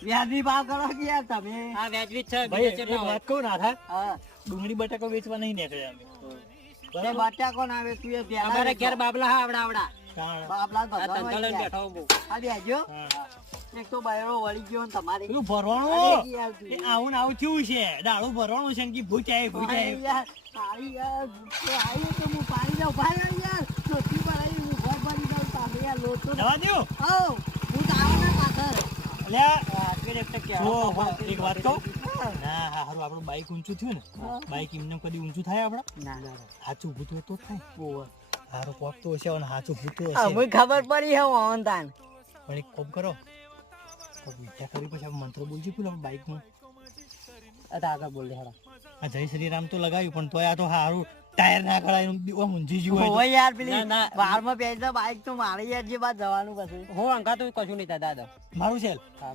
વ્યાજબી ભાવ કરો કે યાર તમે. આ વ્યાજબી જ છે ભાઈ બીજું એક ચેટલા હોય? વાત કહું ના થાય હા ડુંગળી બટાકા વેચવા નહીં નીકળ્યા અમે તે બરાબર બટાકો ના આવે તું એ પ્યાલા અમારે વેચો. ઘેર બાબલા હા આવડા કારણ બાપલા આ ભગવાન તંતળે હોય બેઠો હું બહુ. આ બેજો હા. એક તો બાયરો વળી ગયો ને તમારે પેલું અરે ભરવાનું યાર તું. એ આવું ને આવું થયું છે દાળું ભરવાનું છે ને કે ભૂચ આવી ભૂચ અરે આવી યાર તારી યાર તો આવી તો હું પાણી જાઉં ભાઈ યાર લોટી પર આવી હું ઘર બની જાઉં તારે યાર લોટો જવા દ્યો આવ હું તો આવો ને પાછળ અલ્યા આગળ એક ટકે જો આવો. એક વાત કહું ના હા હારું આપણું બાઈક ઊંચું થયું ને બાઈક એમને કદી ઊંચું થાય આપણે ના ના સાચું ભૂત હોય તો જ થાય હારો કોક તો હશે અને સાચું ભૂત તો આ હશે મને ખબર પડી હે ઓન તાન પણ એક કોમ કરો તો વિચાર કરી પછી આપણે મંત્ર બોલજી પેલા બાઈકમાં આ તો આગળ બોલ દે હેડા. આ જય શ્રી રામ તો લગાવ્યું પણ તોય આ તો હારું ટાયર ના કરાય ઊંઝી જ્યું હોય હોય યાર પેલી ના, ના. બારમાં બેસી બાઈક તો મારી યાર જે બાદ જવાનું પછી હું અંકા તો કશું નહીં થાય દાદા તો. મારું છે હા